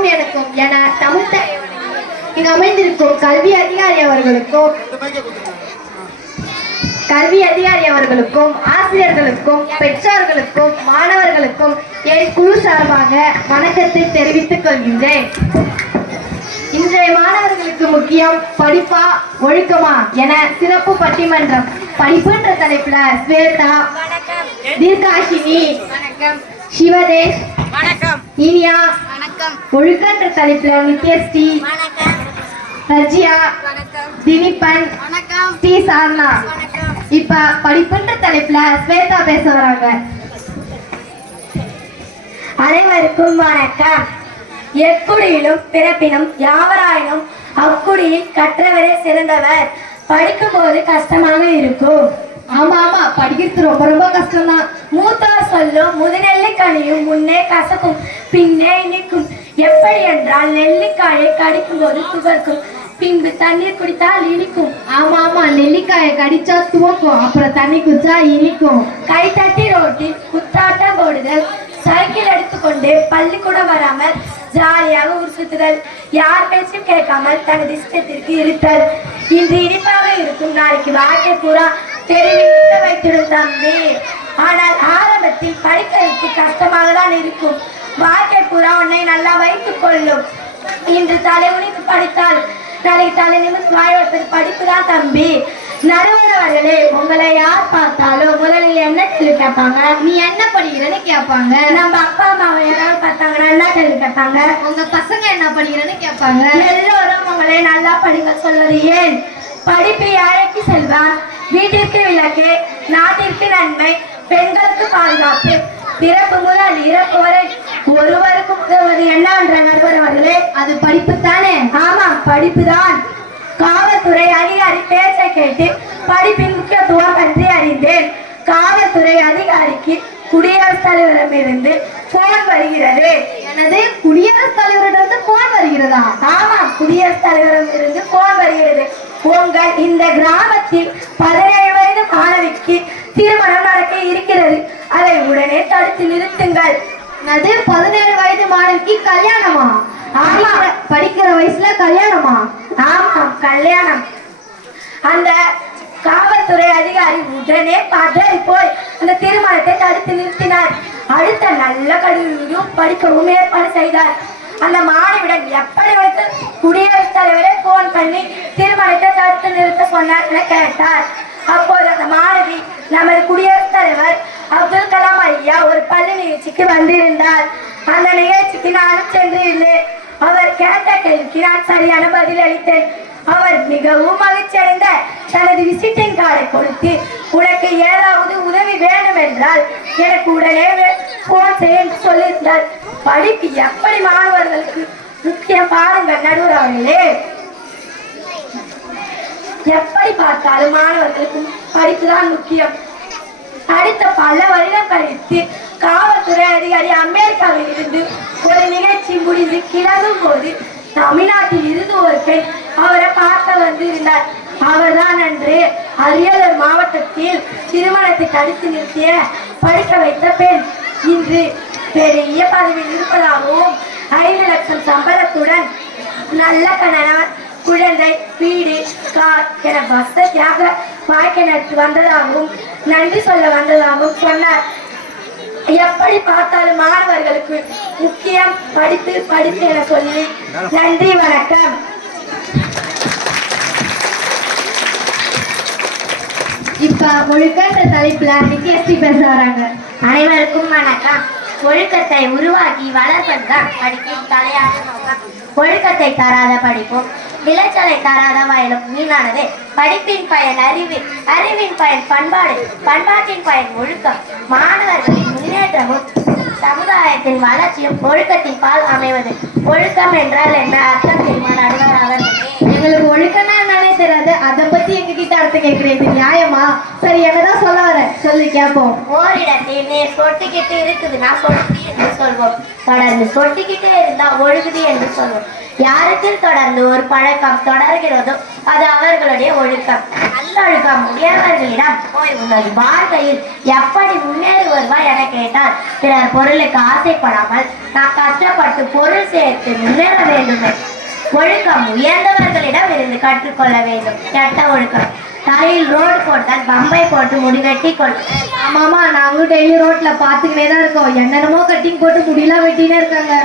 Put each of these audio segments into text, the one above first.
உனக்கும் எனக்கும் என தமிழ் இங்கு அமைந்திருக்கும் கல்வி அதிகாரி அவர்களுக்கும் ஆசிரியர்களுக்கும் பெற்றோர்களுக்கும் மாணவர்களுக்கும் என் குழு சார்பாக வணக்கத்தை தெரிவித்துக் கொள்கின்றேன். இன்றைய மாணவர்களுக்கு முக்கியம் படிப்பா ஒழுக்கமா என சிறப்பு பட்டிமன்றம் படிப்புன்ற தலைப்புல ஸ்வேதா, தீர்காஷினி, சிவதேஷ், இனியா, ஒழுக்கன்ற தலைப்புல நித்யஸ்ரீ, ரஜியா, தினிப்பன், ஸ்ரீ சார்னா. இப்ப படிப்புன்ற தலைப்புல ஸ்வேதா பேச வராங்க. அனைவருக்கும் வணக்கம். எக்குடியிலும் பிறப்பினும் யாவராயினும் அக்குடியில் கற்றவரே சிறந்தவர். படிக்கும் போது கஷ்டமாக இருக்கும். ஆமா ஆமா, படிக்கிறது ரொம்ப ரொம்ப கஷ்டம்தான். மூத்தவர் சொல்லும் முதுநெல்லிக்காயும் முன்னே கசக்கும் பின்னே இனிக்கும். எப்படி என்றால் நெல்லிக்காயை கடிக்கும் போது துவர்க்கும், பின்பு தண்ணீர் குடித்தால் இனிக்கும். ஆமா ஆமா, நெல்லிக்காயை கடிச்சா துவக்கும், அப்புறம் தண்ணி குடிச்சா இனிக்கும். கைத்தட்டி ரோட்டில் குத்தாட்டம் போடுதல், சைக்கிள் எடுத்துக்கொண்டு பள்ளிக்கூடம் வராமல் ஜாலியாக ஊர் சுத்துதல், யார் பேச்சும் கேட்காமல் தனது இஷ்டத்திற்கு இருத்தல். இன்று இனிப்பாக இருக்கும், நாளைக்கு வாழ்க்கை பூரா தெரிவித்து வைத்திடும் தம்பி. ஆனால் ஆரம்பத்தில் படிக்கிறதுக்கு கஷ்டமாக தான் இருக்கும். வாழ்க்கை பூரா உன்னை நல்லா வைத்துக் கொள்ளும். இன்று தலைமுடிக்கு படித்தால் நாளைக்கு தலை நிமிஷம் வாய்வதற்கு படிப்பு தான் தம்பி. நடுவர்களே, உங்களை யார் பார்த்தாலும் முதலில் என்ன கேள்வி கேட்பாங்க? நீ என்ன படிக்கிறன்னு கேட்பாங்க. நம்ம அப்பா அம்மாவை யாராவது பார்த்தாங்கன்னா என்ன கேள்வி கேட்பாங்க? உங்க பசங்க என்ன படிக்கிறன்னு கேட்பாங்க. எல்லோரும் உங்களை நல்லா படிக்க சொல்வது ஏன்? படிப்பு ஏழைக்கு செல்வம், வீட்டிற்கு விளக்கு, நாட்டிற்கு நன்மை, பெண்களுக்கு பாதுகாப்பு, பிறப்பு முதல் இறப்பு வரை ஒருவருக்கு உதவுவது என்னவென்ற நடுவர்களே, அது படிப்பு தானே? ஆமாம், படிப்பு தான். காவல்துறை அதிகாரி பேச்சை கேட்டு படிப்பின் முக்கியத்துவம் பற்றி அறிந்தேன். காவல்துறை அதிகாரிக்கு குடியரசுத் தலைவரிடமிருந்து போன் வருகிறது. எனது குடியரசுத் தலைவரிடமிருந்து போன் வருகிறதா? ஆமாம், குடியரசுத் தலைவரிடமிருந்து போன் வருகிறது. உங்கள் இந்த கிராமத்தில் 17 வயது மாணவிக்கு திருமணம் நடக்க இருக்கிறது. அதை உடனே தடுத்து நிறுத்துங்கள். அது 17 வயது மாணவிக்கு கல்யாணமா? ஆமா, படிக்கிற வயசுல கல்யாணமா? ஆமாம், கல்யாணம். அந்த காவல்துறை அதிகாரி உடனே பதறி போய் அந்த திருமணத்தை தடுத்து நிறுத்தினார். அடுத்த நல்ல கல்லூரியும் படிக்கவும் ஏற்பாடு செய்தார். அந்த மாணவிடம் எப்படி வந்து குடியரசுத் தலைவரே போன் பண்ணி திருமணத்தை தடுத்து நிறுத்த சொன்னார் என கேட்டார். அப்போது அந்த மாணவி, நமது குடியரசுத் தலைவர் அப்துல் கலாம் ஐயா ஒரு பள்ளி நிகழ்ச்சிக்கு வந்திருந்தார். அந்த நிகழ்ச்சிக்கு நானும் சென்று இருந்தேன். அவர் கேட்ட கேள்விக்கு நான் சரியான பதில் அளித்தேன். அவர் மிகவும் மகிழ்ச்சி அடைந்த தனது விசிட்டிங் கார்டை கொடுத்து, உனக்கு ஏதாவது உதவி வேண்டும் என்றால் எனக்கு உடனே போன் செய்ய என்று சொல்லியிருந்தார். படிப்பு எப்படி மாணவர்களுக்கு முக்கியம் பாருங்கள் நடுவர் அவர்களே. எப்படி பார்த்தாலும் மாணவர்களுக்கு படிப்புதான் முக்கியம். அடுத்த பல வருடம் கழித்து காவல்துறை அதிகாரி அமெரிக்காவில் இருந்து ஒரு நிகழ்ச்சி முடிந்து கிளம்பும் போது தமிழ்நாட்டில் இருந்து ஒரு பெண் அவரை பார்க்க வந்து இருந்தார். அவர்தான் அன்று அரியலூர் மாவட்டத்தில் திருமணத்தை தடுத்து நிறுத்திய படிக்க வைத்த பெண். இன்று பெரிய பதவியில் இருப்பதாகவும் 5 லட்சம் சம்பளத்துடன் நல்ல கணவன், குழந்தை, வீடு, கார் என வசதியாக வாழ்க்கை நடத்தி வந்ததாகவும் நன்றி சொல்ல வந்ததாகவும் சொன்னார். எப்படி பார்த்தாலும் மாணவர்களுக்கு முக்கியம் படிப்பு படிப்பு என சொல்லி நன்றி, வணக்கம். இப்ப ஒழுக்கன்ற தலைப்புல நித்யஸ்ரீ பேச வராங்க. அனைவருக்கும் வணக்கம். ஒழுக்கத்தை உருவாக்கி வளர்ப்பதுதான் படிப்பின் தலையாய நோக்கம். ஒழுக்கத்தை தராத படிப்பும் விளைச்சலை தராத வயலும் வீணானது. படிப்பின் பயன் அறிவு, அறிவின் பயன் பண்பாடு, பண்பாட்டின் பயன் ஒழுக்கம். மாணவர்களின் முன்னேற்றமும் சமுதாயத்தின் வளர்ச்சியும் ஒழுக்கத்தின் பால் அமைவது. ஒழுக்கம் என்றால் என்ன அர்த்தம் தெரியுமா நடுவர் அவர்களே? எங்களுக்கு ஒழுக்கம்னா என்னன்னே தெரியாது, அதை பத்தி எங்ககிட்ட அர்த்தம் கேட்கிறேன், இது நியாயமா? சரி, என்னதான் சொல்ல வர சொல்லி கேட்போம். ஓரிடத்தில் நீர் சொட்டிக்கிட்டு இருக்குதுன்னா சொட்டி என்று சொல்வோம். தொடர்ந்து சொட்டிக்கிட்டே இருந்தா ஒழுகுது என்று சொல்வோம். யாருக்கும் தொடர்ந்து ஒரு பழக்கம் தொடர்கிறதோ அது அவர்களுடைய ஒழுக்கம். நல்லொழுக்கம் உடையவர்களிடம் போய் உனது வாழ்க்கையில் எப்படி முன்னேறி வருவாய் என கேட்டால், பிறர் பொருளுக்கு ஆசைப்படாமல் நான் கஷ்டப்பட்டு பொருள் சேர்த்து முன்னேற வேண்டும். ஒழுக்கம் உயர்ந்தவர்களிடம் இருந்து கற்றுக்கொள்ள வேண்டும். கெட்ட ஒழுக்கம் தலையில் ரோடு போட்டால் பம்பை போட்டு முடி வெட்டி கொள். ஆமாமா, நாங்களும் டெய்லி ரோட்ல பாத்துக்கிட்டே தான் இருக்கோம். என்னென்னமோ கட்டிங் போட்டு முடியெல்லாம் வெட்டினே இருக்காங்க.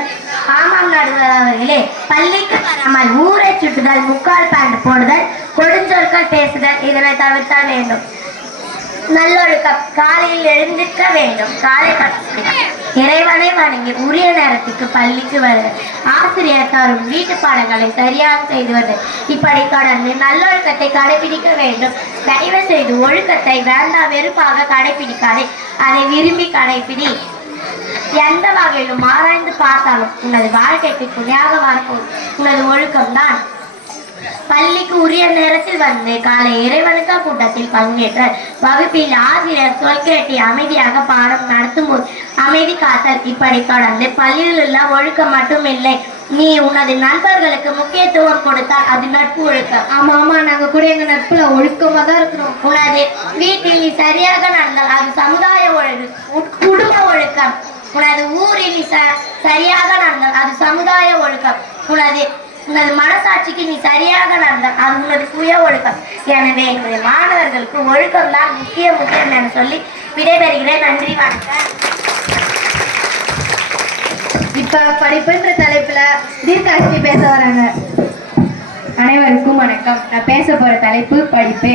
ஆமாம் நடுவர் அவர்களே, பள்ளிக்கு வராமல் ஊரை சுட்டுதல், முக்கால் பேண்ட் போடுதல், கொடுஞ்சொற்கள் பேசுதல் இதனை தவிர்த்தால் வேண்டும். நல்லொழுக்கம் காலையில் எழுந்திருக்க வேண்டும். காலை இறைவனை வணங்கி உரிய நேரத்துக்கு பள்ளிக்கு வருவது, ஆசிரியர் தரும் வீட்டு பாடங்களை சரியாக செய்து வருவது, இப்படி தொடர்ந்து நல்லொழுக்கத்தை கடைபிடிக்க வேண்டும். தயவு செய்து ஒழுக்கத்தை வேண்டாம் வெறுப்பாக கடைபிடிக்காதே, அதை விரும்பி கடைபிடி. எந்த வகையிலும் ஆராய்ந்து பார்த்தாலும் உனது வாழ்க்கைக்கு துணையாக வரப்போகும் உனது ஒழுக்கம்தான். பள்ளிக்கு உரிய நேரத்தில் வந்து காலை இறைவனுக்கா கூட்டத்தில் பங்கேற்ற வகுப்பில் ஆசிரியர் சொல் கேட்டு அமைதியாக பாடம் நடத்தும் போது அமைதி காத்தல், இப்படி தொடர்ந்து பள்ளியில் உள்ள ஒழுக்கம் மட்டுமில்லை, நீ உனது நண்பர்களுக்கு முக்கியத்துவம் கொடுத்தால் அது நட்பு ஒழுக்கம். ஆமா ஆமா, நாங்க கூட எங்க நட்புல ஒழுக்கமா தான் இருக்கிறோம். உனது வீட்டில் நீ சரியாக நடந்தால் அது சமுதாய குடும்ப ஒழுக்கம். உனது ஊரில் நீ சரியாக நடந்தால் அது சமுதாய ஒழுக்கம். உனது மனசாட்சிக்கு நீ சரியாக நடந்தால் அது உனது சுய ஒழுக்கம். எனவே எங்களுடைய மாணவர்களுக்கு ஒழுக்கம் தான் முக்கியம் என சொல்லி விடைபெறுகிறேன். நன்றி, வணக்கம். இப்ப படிப்புன்ற தலைப்புல தீர்க்காஷ்டி பேச வராங்க. அனைவருக்கும் வணக்கம். நான் பேச போற தலைப்பு படிப்பு.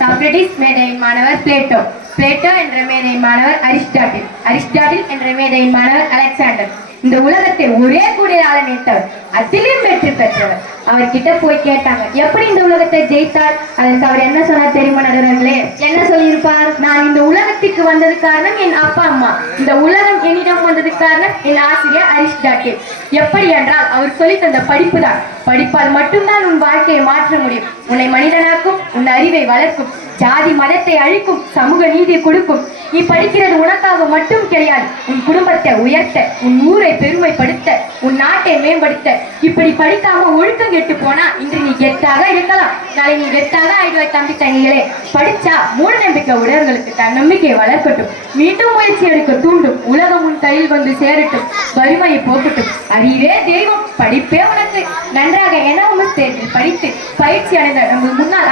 சாக்ரட்டிஸ் மேதையின் மாணவர் பிளேட்டோ, பிளேட்டோ என்ற மேதையின் மாணவர் அரிஸ்டாட்டில், அரிஸ்டாட்டில் என்ற மேதையின் மாணவர் அலெக்சாண்டர். இந்த உலகத்தை ஒரே கூடியால நினைத்தவர், அதிலும் வெற்றி பெற்றவர். அவர்கிட்ட போய் கேட்டாங்க, எப்படி இந்த உலகத்தை ஜெயித்தார்? அதற்கு அவர் என்ன சொன்னார் தெரியுமா நடுவர்களே? என்ன சொல்லியிருப்பார்? நான் இந்த உலகத்திற்கு வந்தது காரணம் என் அப்பா அம்மா, இந்த உலகம் என்னிடம் வந்தது காரணம் என் ஆசிரியர் அரிஸ்டாட்டில். எப்படி என்றால் அவர் சொல்லி தந்த படிப்பு தான். படிப்பால் மட்டும்தான் உன் வாழ்க்கையை மாற்ற முடியும். உன்னை மனிதனாக்கும், உன் அறிவை வளர்க்கும், ஜாதி மதத்தை அழிக்கும், சமூக நீதியை கொடுக்கும். நீ படிக்கிறது உனக்காக மட்டும் கிடையாது, உன் குடும்பத்தை உயர்த்த, உன் ஊரை பெருமைப்படுத்த, உன் நாட்டை மேம்படுத்த. இப்படி படிக்காம ஒழுக்கம் கெட்டு போனா இன்று நீ கெத்தாக இருக்கலாம், நாளை நீ கெத்தாக ஆயிடுவாய். தம்பி தங்கிகளே, படிச்சா மூட நம்பிக்கை உடையவர்களுக்கு தன்னம்பிக்கை வளர்க்கட்டும், மீண்டும் முயற்சி எடுக்க தூண்டும், உலகம் உன் கையில் வந்து சேரட்டும், வறுமையை போக்கட்டும். அறிவே தெய்வம், படிப்பே உனக்கு. நன்றாக எனவும் தேர்வில் படித்து பயிற்சி அடைந்த நம்ம முன்னாள்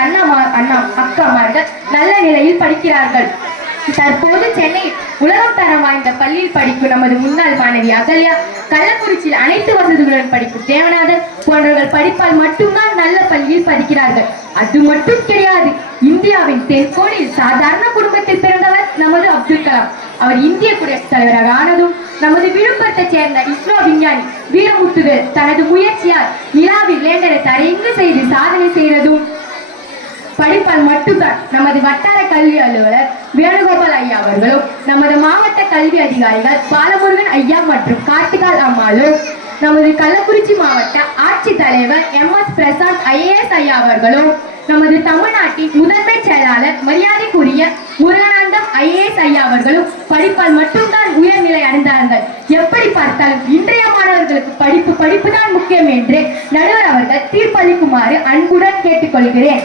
அக்காமார்கள் நல்ல நிலையில் படிக்கிறார்கள். தற்போது சென்னையில் உலகம் தரம் வாய்ந்த பள்ளியில் படிக்கும் நமது முன்னாள் மாணவி அகல்யா, கள்ளக்குறிச்சியில் அனைத்து வசதிகளுடன் படிக்கும் தேவநாதன் போன்றவர்கள் படிப்பால் மட்டும்தான் நல்ல பள்ளியில் படிக்கிறார்கள். அது மட்டும் கிடையாது, இந்தியாவின் தென்கோடியில் சாதாரண குடும்பத்தில் பிறந்தவர் நமது அப்துல் கலாம். அவர் இந்திய குடியரசுத் தலைவராக ஆனதும் நமது விழுப்புரத்தை சேர்ந்த இஸ்ரோ விஞ்ஞானி வீரமுத்துவேல் தனது முயற்சியால் நிலாவில் லேண்டரை தரையங்கு செய்து சாதனை செய்ததும் படிப்பால் மட்டும்தான். நமது வட்டார கல்வி அலுவலர் வேணுகோபால் ஐயா அவர்களும், நமது மாவட்ட கல்வி அதிகாரிகள் பாலமுருகன் ஐயா மற்றும் கார்த்திகால் அம்மாளும், நமது கள்ளக்குறிச்சி மாவட்ட ஆட்சித்தலைவர் MS பிரசாந்த் IAS ஐயா அவர்களும், நமது தமிழ்நாட்டின் முதன்மை செயலாளர் மரியாதைக்குரிய முருகானந்தம் IAS ஐயா அவர்களும் படிப்பால் மட்டும்தான் உயர்நிலை அடைந்தார்கள். எப்படி பார்த்தாலும் இன்றைய மாணவர்களுக்கு படிப்பு தான் முக்கியம் என்று நடுவர் அவர்கள் தீர்ப்பளிக்குமாறு அன்புடன் கேட்டுக்கொள்கிறேன்.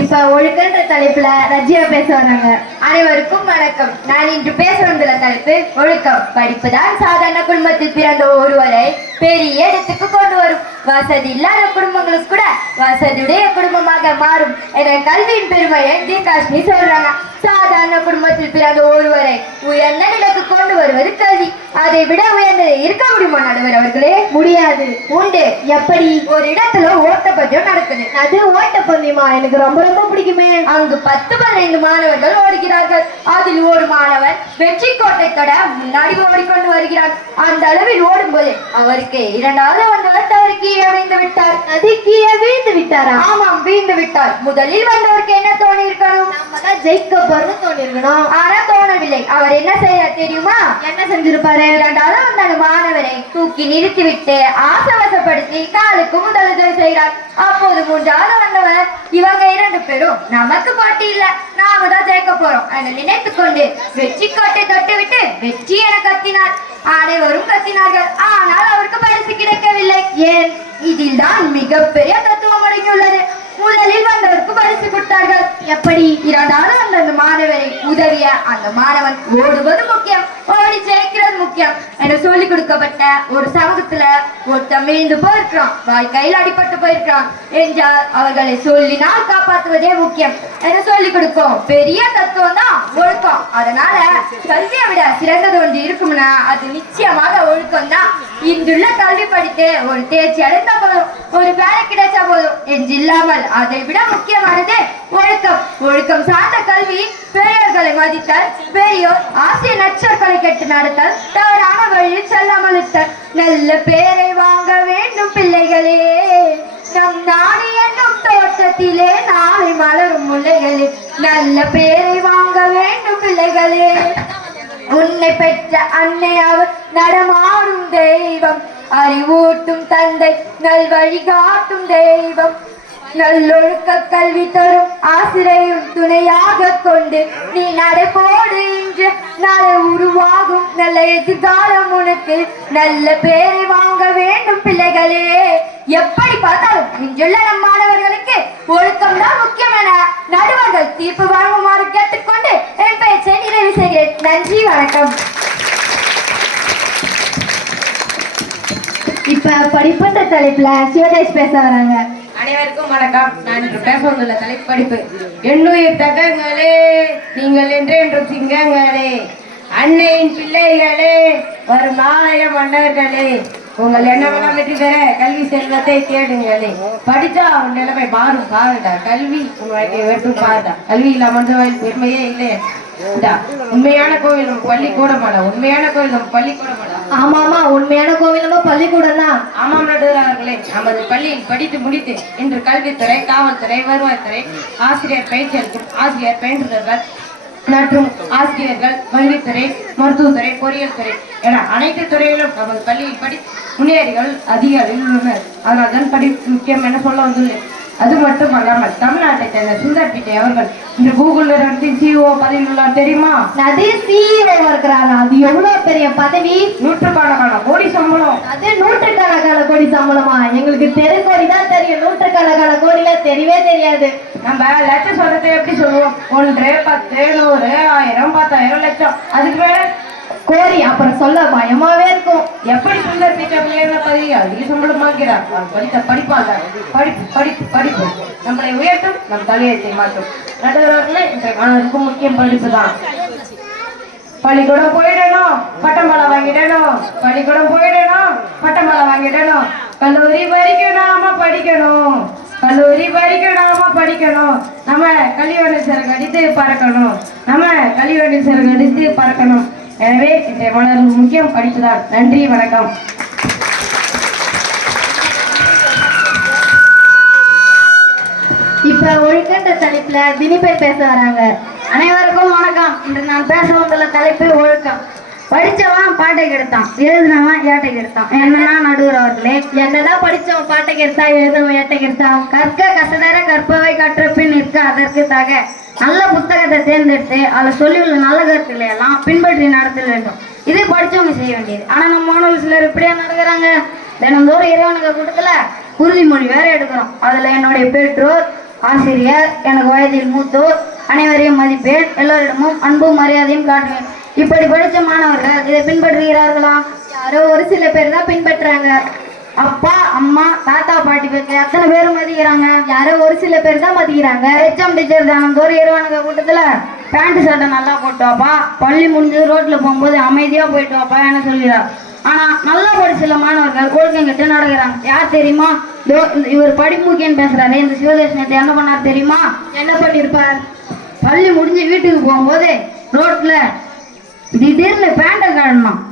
இப்ப ஒழுக்கன்ற தலைப்புல ரஜியா பேச வராங்க. அனைவருக்கும் வணக்கம். நான் இன்று பேச வந்துள்ள தலைப்பு ஒழுக்கம். படிப்புதான் சாதாரண குடும்பத்தில் பிறந்த ஒருவரை பெரிய இடத்துக்கு கொண்டு வரும். வசதி இல்லாத குடும்பங்களுக்கு கூட வசதியுடைய குடும்பமாக மாறும் என கல்வியின் பெருமையை தீர்க்காஷ்மி சொல்றாங்க. சாதாரண குடும்பத்தில் பிறந்த ஒருவரை உயர்ந்த நிலைக்கு கொண்டு வருவது கல்வி. அதை விட உயர்ந்தது இருக்க முடியுமா நடுவர் அவர்களே? முடியாது. உண்டு. எப்படி? ஒரு இடத்துல ஓட்டப்பந்தயம் நடக்குது. அது ஓட்டப்பந்தயமா? எனக்கு ரொம்ப ரொம்ப பிடிக்குமே. அங்கு 10-15 மாணவர்கள் ஓடுகிறார்கள். அதில் ஒரு மாணவர் வெற்றி கோட்டை தொட முன்னாடி ஓடிக்கொண்டு வருகிறார். வருகிறார். அந்த அளவில் ஓடும்போது அவருக்கு இரண்டாவது வந்தவர் தவறு கீழே வீழ்ந்து விட்டார். அது கீழே வீழ்ந்து விட்டாரா? ஆமாம், வீழ்ந்து விட்டார். முதலில் வந்தவருக்கு என்ன தோணி இருக்கணும்? நம்ம தான் ஜெயிக்க போறோம்னு தோணி இருக்கணும். ஆனா தோணவில்லை. அவர் என்ன செய்ய தெரியுமா? என்ன செஞ்சிருப்பாரு? இரண்டாவது வந்த மாணவரை தூக்கி நிறுத்திவிட்டு ஆசவசப்படுத்தி காலுக்கு முதலுதவி செய்கிறார். அப்போது மூன்றாவது வந்தவர் இவங்க இரண்டு பேரும் நமக்கு போட்டி இல்ல, நாம தான் ஜெயிக்க போறோம் என நினைத்துக் கொண்டு வெற்றி கோட்டை தொட்டு விட்டு வெற்றி என கத்தினார். அனைவரும் கத்தினார்கள். ஆனால் அவருக்கு பரிசு கிடைக்கவில்லை. ஏன்? இதில் தான் மிகப்பெரிய தத்துவம் அடங்கியுள்ளது. முதலில் வந்தவருக்கு பரிசு கொடுத்தார்கள். எப்படி? இரண்டாவது வந்த அந்த மாணவரை உதவிய அந்த மாணவன் ஓடுவது முக்கியம், ஓடி ஜெயிக்கிறது முக்கியம் என சொல்லிக் கொடுக்கப்பட்ட ஒரு சமூகத்துல ஒருத்தன் மீண்டு போயிருக்கிறான், வாழ்க்கையில் அடிபட்டு போயிருக்கிறான் என்றால் அவர்களை சொல்லினால் காப்பாற்றுவதே முக்கியம் என சொல்லிக் கொடுக்கும் பெரிய தத்துவம் தான் ஒழுக்கம். அதனால கல்வியை விட சிறந்தது ஒன்று இருக்கும்னா அது நிச்சயமாக ஒழுக்கம் தான். இன்றுள்ள கல்வி படித்து ஒரு தேர்ச்சி அடைந்தா போதும், ஒரு வேலை கிடைச்சா போதும் என்று இல்லாமல் அதை விட முக்கியமானது ஒழுக்கம். ஒழுக்கம் சார்ந்த கல்வி பெரியோர்களை மதித்தல், பெரியோர் ஆசிரியர் நற்சொற்களை கேட்டு நடத்தல், தவறான வழியில் செல்லாமல் இருத்தல். நல்ல பேரை வாங்க வேண்டும் பிள்ளைகளே, நம் நாடு என்னும் தோட்டத்திலே நாளை மலரும் முல்லைகளே. நல்ல பேரை வாங்க வேண்டும் பிள்ளைகளே. உன்னை பெற்ற அன்னை அவர் நடமாடும் தெய்வம், அறிவூட்டும் தந்தை நல் வழிகாட்டும் தெய்வம். நல்லொழுக்க கல்வி தரும் ஆசிரியரும் துணையாக கொண்டு நீ நடைபோடு இன்று நாளை உருவாகும் நல்ல எதிர்காலம் உனக்கு. நல்ல பேரை வாங்க வேண்டும் பிள்ளைகளே. எப்படி பார்த்தாலும் இன்றுள்ள நம் மாணவர்களுக்கு ஒழுக்கம் தான் முக்கியம் என நடுவர்கள் தீர்ப்பு வழங்குமாறு கேட்டுக்கொண்டு என் பேச்சை நிறைவு செய்கிறேன். நன்றி, வணக்கம். இப்ப படிப்புன்ற தலைப்புல சிவதேஷ் பேச வராங்க. அனைவருக்கும் வணக்கம். நான் இன்று பேச வந்துள்ள தலைப்பு படிப்பு. எண்ணுயிர் தகங்களே, நீங்கள் என்றென்றும் சிங்கங்களே, அன்னையின் பிள்ளைகளே, வரும் நாளைய மன்னர்களே, உங்கள் எண்ணமெல்லாம் வெற்றி பெற கல்வி செல்வத்தை தேடுங்களே. படித்தா உன் நிலைமை மாறும் பாருடா, கல்வி உன் வாழ்க்கையை வெற்றும் பாருடா. கல்வி இல்லாமல் பெருமையே இல்லை. உண்மையான கோவில் நம்ம பள்ளிக்கூடமாடா, உண்மையான கோவில் நம்ம பள்ளிக்கூடமாடா. ஆமாமா, உண்மையான கோவில் நம்ம பள்ளிக்கூடம் தான். ஆமாம் நடுவர்களே, நமது பள்ளியில் படித்து முடித்து இன்று கல்வித்துறை, காவல்துறை, வருவாய்த்துறை, ஆசிரியர் பயிற்சியளிக்கும் ஆசிரியர் பயின்றுகள் மற்றும் ஆசிரியர்கள், வங்கித்துறை, மருத்துவத்துறை, பொறியியல் துறை என அனைத்து துறைகளிலும் நமது பள்ளியில் படி முன்னேறிகள் அதிக அளவில் உள்ளனர். அதனால் தான் படிப்பு முக்கியம் என சொல்ல வந்துள்ளேன். அது மட்டுமல்லாமல் தமிழ்நாட்டை சேர்ந்த சுந்தர் பிச்சை அவர்கள் இன்று கூகுள் நிறுவனத்தின் CEO பதவியில் உள்ளார் தெரியுமா? அதே CEO இருக்கிறாங்க. அது எவ்வளவு பெரிய பதவி! நூற்றுக்கணக்கான கோடி சம்பளம். அது நூற்றுக்கணக்கான கோடி சம்பளமா? எங்களுக்கு தெருக்கோடி தான் தெரியும், நூற்றுக்கணக்கான கோடியில தெரியவே தெரியாது. நம்ம லட்சம் சொல்றதை எப்படி சொல்லுவோம்? 1, 10, 100, 1000, 10,000, லட்சம். அதுக்கு மேல கோரி அப்புறம் சொல்ல பயமாவே இருக்கும். எப்படி சுந்தர் பிச்சை பதவி அதிக சம்பளமாக்கிறார்? படித்த படிப்பாக படிப்பு படிப்பு படிப்பு நம்மளை உயர்த்தும், நம் தலையத்தை மாற்றும். நடுவர்களே, இந்த மாணவருக்கும் முக்கியம் படிப்பு தான். பள்ளிக்கூடம் போயிடணும், பட்டமலை வாங்கிடணும், பள்ளிக்கூடம் போயிடணும், பட்டமலை வாங்கிடணும். கல்லூரி வரைக்கும் நாம படிக்கணும், கல்லூரி வரைக்கும் நாம படிக்கணும். நம்ம கல்விவண்டி சிறகு அடித்து பறக்கணும், நம்ம கல்விவண்டி சிறகு அடித்து பறக்கணும். எனவே இன்றைய மாணவர்களுக்கு முக்கியம் படிப்புதான். நன்றி, வணக்கம். இப்ப ஒழுக்கன்ற தலைப்புல தினிபேர் பேச வராங்க. அனைவருக்கும் வணக்கம். இன்று நான் பேச வந்துள்ள தலைப்பு ஒழுக்கம். படிச்சவன் பாட்டை கெடுத்தான், எழுதினவன் ஏட்டை கெடுத்தான். என்னன்னா நடுவர் அவர்களே, என்னதான் படிச்சவன் பாட்டை கெடுத்தா, எழுதவன் ஏட்டை கெடுத்தான். கற்க கசடர கற்பவை கற்ற பின் நிற்க அதற்கு தக. நல்ல புத்தகத்தை தேர்ந்தெடுத்து அதில் சொல்லியுள்ள நல்ல கருத்துக்களை எல்லாம் பின்பற்றி நடத்த வேண்டும். இது படிச்சவங்க செய்ய வேண்டியது. ஆனா நம்ம மாணவர்கள் சிலர் இப்படியா நடக்கிறாங்க. தினந்தோறும் இறைவனுக்கு கூட்டத்துல உறுதிமொழி வேற எடுக்கிறோம். அதுல என்னுடைய பெற்றோர், ஆசிரியர், எனக்கு வயதில் மூத்தோர் அனைவரையும் மதிப்பேன், எல்லோரிடமும் அன்பும் மரியாதையும் காட்டுவேன். இப்படி படித்த மாணவர்கள் இதை பின்பற்றுகிறார்களா? யாரோ ஒரு சில பேர் தான் பின்பற்றாங்க. அப்பா, அம்மா, தாத்தா, பாட்டி பேருக்கு எத்தனை பேரும் மதிக்கிறாங்க? யாரோ ஒரு சில பேர் தான் மதிக்கிறாங்க. ஹெச்எம் டீச்சர் தினந்தோறும் இறைவனுக்கு கூட்டத்துல பேண்ட் ஷர்ட்டை நல்லா போட்டு வாப்பா, பள்ளி முடிஞ்சு ரோட்ல போகும்போது அமைதியா போயிட்டு வாப்பா என சொல்கிறார். ஆனா நல்லா படிச்ச சில மாணவர்கள் ஒழுக்கம் கிட்ட நடக்கிறாங்க. யார் தெரியுமா? இவர் படிமுக்கியன்னு பேசுறாரு. இந்த சிவதேஷ் நேற்று என்ன பண்ணார் தெரியுமா? என்ன பண்ணிருப்பார்? பள்ளி முடிஞ்சு வீட்டுக்கு போகும்போது ரோட்ல திடீர்னு பேண்டை காணணும்.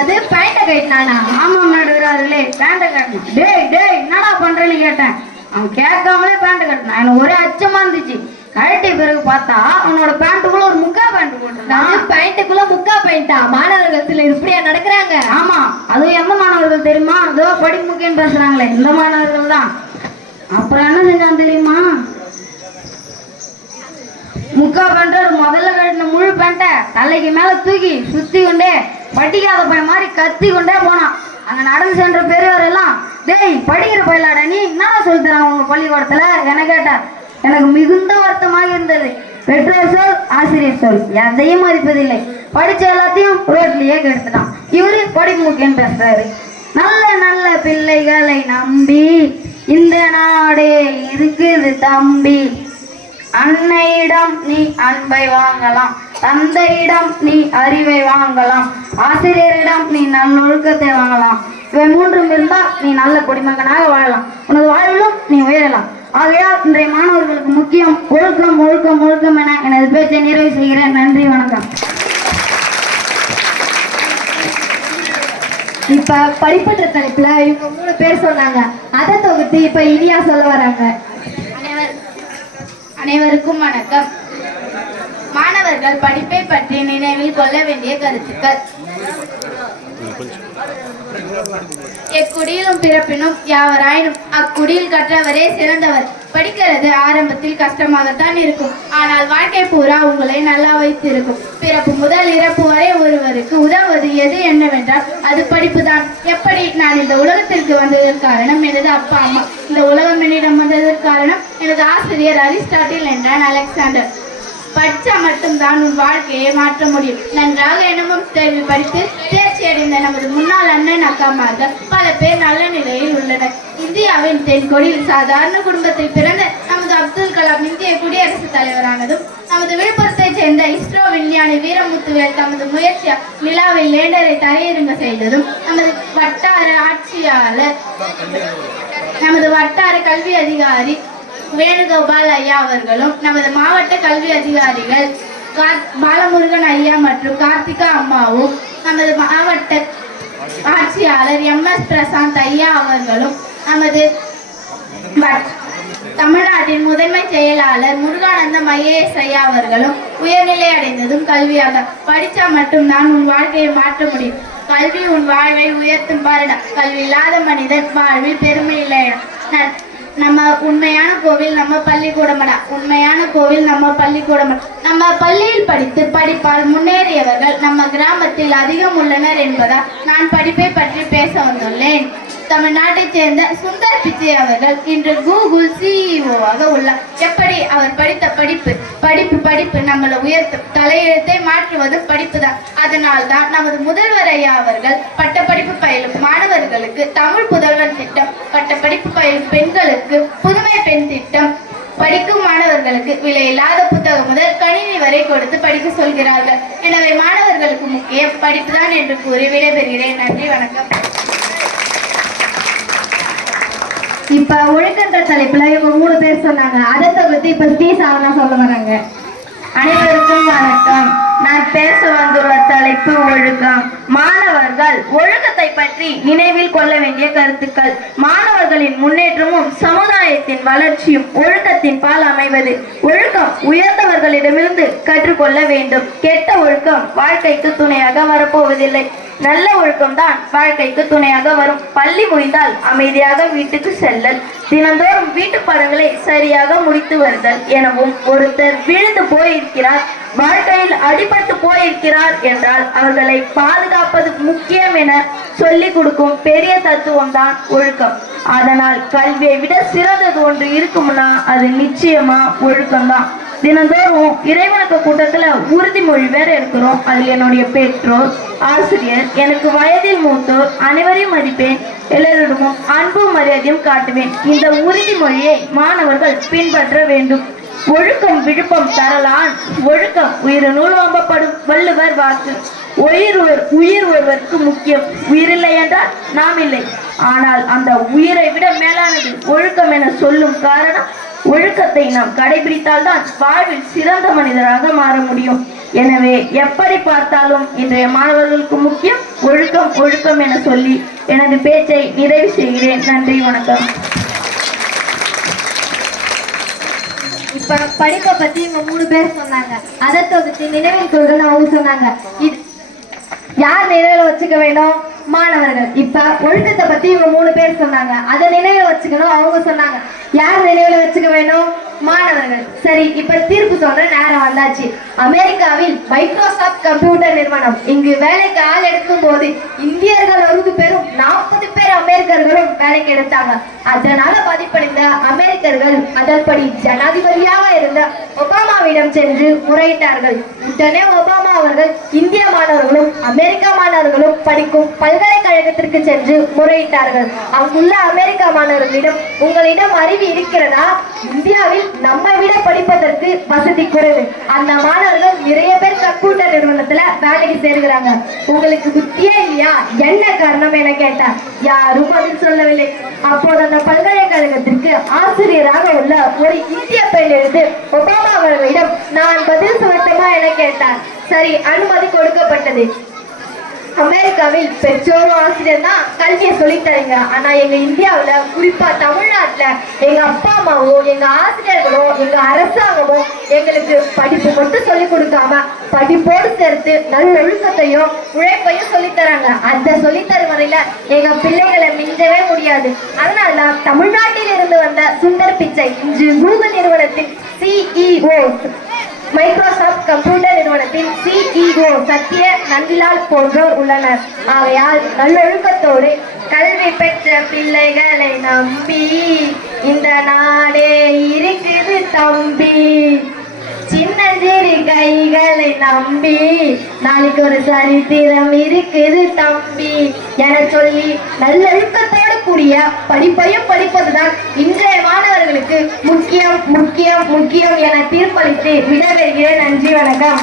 அது பேண்ட கைட்டினானா? ஆமாம் நடுவர்களே, பேண்ட கட்டணும். டேய் என்னடா பண்றேன்னு கேட்டேன். அவன் கேட்காமலே பேண்ட் கட்டினான். எனக்கு ஒரே அச்சமா இருந்துச்சு. கழட்டி பிறகு பார்த்தா அவனோட பேண்ட்டுக்குள்ள ஒரு முக்கா பேண்ட் போட்டிருந்தான். பேண்ட்டுக்குள்ள முக்கா பேண்டா? மாணவர்கள் இப்படியா நடக்கிறாங்க? ஆமா, அதுவும் எந்த மாணவர்கள் தெரியுமா? அதோ படிப்பு முக்கியம் பேசுறாங்களே இந்த மாணவர்கள் தான். அப்புறம் என்ன செஞ்சான் தெரியுமா? முக்கா பேண்ட முதல்ல கட்டின முழு பேண்ட்டை தலைக்கு மேல தூக்கி சுத்தி கொண்டே படிக்காத பையன் மாதிரி கத்தி கொண்டே போனான். அங்க நடந்து சென்ற பெரியவர் எல்லாம், டேய் படிக்கிற பயிலாடா நீ என்னடா சொல்லி தரான் உங்க பள்ளிக்கூடத்துல என கேட்டார். எனக்கு மிகுந்த வருத்தமாக இருந்தது. பெற்றோர் சொல் ஆசிரியர் சொல் எதையும் மதிப்பதில்லை. படிச்ச எல்லாத்தையும் ரோட்லயே கெடுத்துட்டான். இவரு படிப்பு முக்கியம் பேசுறாரு. நல்ல நல்ல பிள்ளைகளை நம்பி இந்த நாடே இருக்குது தம்பி. அன்னையிடம் நீ அன்பை வாங்கலாம், தந்தையிடம் நீ அறிவை வாங்கலாம், ஆசிரியரிடம் நீ நல்லொழுக்கத்தை வாங்கலாம். இவை மூன்றும் இருந்தால் நீ நல்ல குடிமகனாக வாழலாம், உனது வாழ்விலும் நீ உயரலாம். ஆகையால் இன்றைய மாணவர்களுக்கு முக்கியம் ஒழுக்கம் ஒழுக்கம் ஒழுக்கம் என எனது பேச்சை நிறைவு செய்கிறேன். நன்றி, வணக்கம். இப்ப படிப்பற்ற தலைப்புல இவங்க 3 பேர் சொன்னாங்க. அதை தொகுத்து இப்ப இனியா சொல்ல வராங்க. அனைவருக்கும் வணக்கம். மாணவர்கள் படிப்பை பற்றி நினைவில் கொள்ள வேண்டிய கருத்துக்கள். எக்குடியிலும் பிறப்பினும் யாவராயினும் அக்குடியில் கற்றவரே சிறந்தவர். படிக்கிறது ஆரம்பத்தில் கஷ்டமாகத்தான் இருக்கும், ஆனால் வாழ்க்கை பூரா உங்களை நல்லா வைத்திருக்கும். பிறப்பு முதல் இறப்பு வரை ஒருவருக்கு உதவுவது எது என்னவென்றால் அது படிப்பு தான். எப்படி நான் இந்த உலகத்திற்கு வந்ததற்கு காரணம் எனது அப்பா அம்மா. இந்த உலகம் என்னிடம் வந்ததற்கு காரணம் எனது ஆசிரியர் அரிஸ்டாட்டில் என்றான் அலெக்சாண்டர். படித்தா மட்டும்தான் உன் வாழ்க்கையை மாற்ற முடியும். நன்றாக எண்ணமும் தேர்வு படித்து தேர்ச்சி அடைந்த நமது முன்னாள் அண்ணன் அக்காமார்கள் பல பேர் நல்ல நிலையில் உள்ளனர். இந்தியாவின் தென்கொடியில் சாதாரண குடும்பத்தில் பிறந்த நமது அப்துல் கலாம் இந்திய குடியரசுத் தலைவரானதும், நமது விழுப்புரத்தைச் சேர்ந்த இஸ்ரோ விஞ்ஞானி வீரமுத்துவேல் தமது முயற்சியால் நிலாவில் லேண்டரை தரையிறங்க செய்ததும், நமது வட்டார கல்வி அதிகாரி வேணுகோபால் ஐயா அவர்களும், நமது மாவட்ட கல்வி அதிகாரிகள் பாலமுருகன் ஐயா மற்றும் கார்த்திகா அம்மாவும், நமது மாவட்ட ஆட்சியாளர் MS பிரசாந்த் ஐயா அவர்களும், நமது தமிழ்நாட்டின் முதன்மை செயலாளர் முருகானந்தம் IAS ஐயா அவர்களும் உயர்நிலை அடைந்ததும் கல்வியாக. படித்தா மட்டும்தான் உன் வாழ்க்கையை மாற்ற முடியும். கல்வி உன் வாழ்வை உயர்த்தும் பாருடா. கல்வி இல்லாத மனிதன் வாழ்வில் பெருமை இல்லையா. நம்ம உண்மையான கோவில் நம்ம பள்ளிக்கூடமடா. உண்மையான கோவில் நம்ம பள்ளிக்கூடமடா. நம்ம பள்ளியில் படித்து படிப்பால் முன்னேறியவர்கள் நம்ம கிராமத்தில் அதிகம் உள்ளனர் என்பதால் நான் படிப்பை பற்றி பேச வந்துள்ளேன். தமிழ்நாட்டைச் சேர்ந்த சுந்தர் பிச்சை அவர்கள் இன்று கூகுள் CEO-ஆக உள்ளார். எப்படி? அவர் படித்த படிப்பு படிப்பு படிப்பு நம்மளை உயர்த்தும். தலையெழுத்தை மாற்றுவது படிப்பு தான். அதனால் தான் நமது முதல்வர் ஐயா அவர்கள் பட்டப்படிப்பு பயிலும் மாணவர்களுக்கு தமிழ் புதல்வன் திட்டம், பட்டப்படிப்பு பயிலும் பெண்களுக்கு புதுமை பெண் திட்டம், படிக்கும் மாணவர்களுக்கு விலையில்லாத புத்தகம் முதல் கணினி வரை கொடுத்து படிக்க சொல்கிறார்கள். எனவே மாணவர்களுக்கு முக்கியம் படிப்பு தான் என்று கூறி விடைபெறுகிறேன். நன்றி, வணக்கம். இப்ப ஒழுக்கன்ற தலைப்புல இவங்க 3 பேர் சொன்னாங்க. அதை தொகுத்து இப்ப ஸ்ரீசாவனா சொல்ல வராங்க. அனைவருக்கும் வணக்கம். நான் பேச வந்துள்ள தலைப்பு ஒழுக்கம். மாணவர்கள் ஒழுக்கத்தை பற்றி நினைவில் கொள்ள வேண்டிய கருத்துக்கள். மாணவர்களின் முன்னேற்றமும் சமுதாயத்தின் வளர்ச்சியும் ஒழுக்கத்தின் பால் அமைவது. ஒழுக்கம் உயர்ந்தவர்களிடமிருந்து கற்றுக்கொள்ள வேண்டும். கெட்ட ஒழுக்கம் வாழ்க்கைக்கு துணையாக வரப்போவதில்லை. நல்ல ஒழுக்கம் தான் வாழ்க்கைக்கு துணையாக வரும். பள்ளி முடிந்தால் அமைதியாக வீட்டுக்கு செல்லல், தினந்தோறும் வீட்டு பாடங்களை சரியாக முடித்து வருதல் எனவும், ஒருத்தர் விழுந்து போயிருக்கிறார், வாழ்க்கையில் அடிபட்டு போயிருக்கிறார் என்றால் அவர்களை பாதுகாப்பது முக்கியம் என சொல்லிக் கொடுக்கும் பெரிய தத்துவம் தான் ஒழுக்கம். அதனால் கல்வியை விட சிறந்தது ஒன்று இருக்கும்னா அது நிச்சயமா ஒழுக்கம்தான். தினந்தோறும் இறைவணக்க கூட்டத்துல உறுதிமொழி வேற இருக்கிறோம். அதில் என்னுடைய பெற்றோர், ஆசிரியர், எனக்கு வயதில் மூத்தோர் அனைவரையும் மதிப்பேன், எல்லோரிடமும் அன்பும் மரியாதையும் காட்டுவேன். இந்த உறுதிமொழியை மாணவர்கள் பின்பற்ற வேண்டும். ஒழுக்கம் விழுப்பம் தரலான், ஒழுக்கம் உயிர் நூல்வாம்பப்படும் வள்ளுவர் வாக்கு. உயிர் ஒருவருக்கு முக்கியம். உயிரில்லை என்றால் நாம் இல்லை. ஆனால் அந்த உயிரை விட மேலானது ஒழுக்கம் என சொல்லும் காரணம், ஒழுக்கத்தை நாம் கடைபிடித்தால்தான் வாழ்வில் சிறந்த மனிதராக மாற முடியும். எனவே எப்படி பார்த்தாலும் இன்றைய மாணவர்களுக்கு முக்கியம் ஒழுக்கம் ஒழுக்கம் என சொல்லி எனது பேச்சை நிறைவு செய்கிறேன். நன்றி, வணக்கம். இப்ப படிப்பை பத்தி இவங்க 3 பேர் சொன்னாங்க. அதை தொகுத்து நினைவில் கொள்கை அவங்க சொன்னாங்க. இது யார் நினைவுல வச்சுக்க வேணும்? மாணவர்கள். இப்ப ஒழுக்கத்தை பத்தி இவங்க 3 பேர் சொன்னாங்க. அதை நினைவுல வச்சுக்கணும் அவங்க சொன்னாங்க. யார் நினைவுல வச்சுக்க வேணும்? மாணவர்கள். சரி, இப்ப தீர்ப்பு சொல்ற நேரம் வந்தாச்சு. அமெரிக்காவில் மைக்ரோசாப்ட் கம்ப்யூட்டர் நிறுவனம் இங்கு வேலைக்கு ஆள் எடுக்கும் போது இந்தியர்கள் 60 பேரும் 40 பேர் அமெரிக்கர்களும் வேலைக்கு எடுத்தாங்க. அதனால பதிப்படைந்த அமெரிக்கர்கள் அதன்படி ஜனாதிபதியாக இருந்த ஒபாமாவிடம் சென்று முறையிட்டார்கள். உடனே ஒபாமா அவர்கள் இந்திய மாணவர்களும் அமெரிக்க மாணவர்களும் படிக்கும் பல்கலைக்கழகத்திற்கு சென்று முறையிட்டார்கள். அங்குள்ள அமெரிக்க மாணவர்களிடம் உங்களிடம் அறிவு இருக்கிறதா? இந்தியாவில் நம்மை விட படிப்பதற்கு வசதி குறைவு. அந்த மாணவர்கள் நிறைய பேர் கம்ப்யூட்டர் நிறுவனத்துல வேலைக்கு சேர்கிறாங்க. உங்களுக்கு புத்தியே இல்லையா? என்ன காரணம் என கேட்டார். யாரும் பதில் சொல்லவில்லை. அப்போது அந்த பல்கலைக்கழகத்திற்கு ஆசிரியராக உள்ள ஒரு இந்திய பெண் எழுந்து ஒபாமா அவர்களிடம் நான் பதில் சொல்லட்டுமா என கேட்டார். சரி, அனுமதி கொடுக்கப்பட்டது. அமெரிக்காவில் பெற்றோரும் ஆசிரியர் தான் கல்வியை சொல்லித்தரீங்க. ஆனா எங்க இந்தியாவுல, குறிப்பா தமிழ்நாட்டுல எங்க அப்பா அம்மாவும் எங்க ஆசிரியர்களும் எங்க அரசாங்கமும் எங்களுக்கு படிப்பு மட்டும் சொல்லி கொடுக்காம படிப்போடு சேர்த்து நல்ல ஒழுக்கத்தையும் உழைப்பையும் சொல்லித்தராங்க. அந்த சொல்லித்தரும் வரையில எங்க பிள்ளைகளை மிஞ்சவே முடியாது. அதனாலதான் தமிழ்நாட்டில் இருந்து வந்த சுந்தர் பிச்சை இன்று கூகுள் நிறுவனத்தின் CEO, மைக்ரோசாப்ட் கம்ப்யூட்டர் நிறுவனத்தின் CEO சத்ய நந்திலால் போன்றோர் உள்ளனர். ஆகையால் நல்லொழுக்கத்தோடு கல்வி பெற்ற பிள்ளைகளை நம்பி இந்த நாடே இருக்குது தம்பி. சின்னஞ்சிறு கைகளை நம்பி நாளைக்கு ஒரு சரித்திரம் இருக்குது தம்பி என சொல்லி நல்லொழுக்கத்தோடு கூடிய படிப்பையும் படிப்பதுதான் இன்றைய மாணவர்களுக்கு முக்கியம் முக்கியம் முக்கியம் என தீர்ப்பளித்து விடைபெறுகிறேன். நன்றி, வணக்கம்.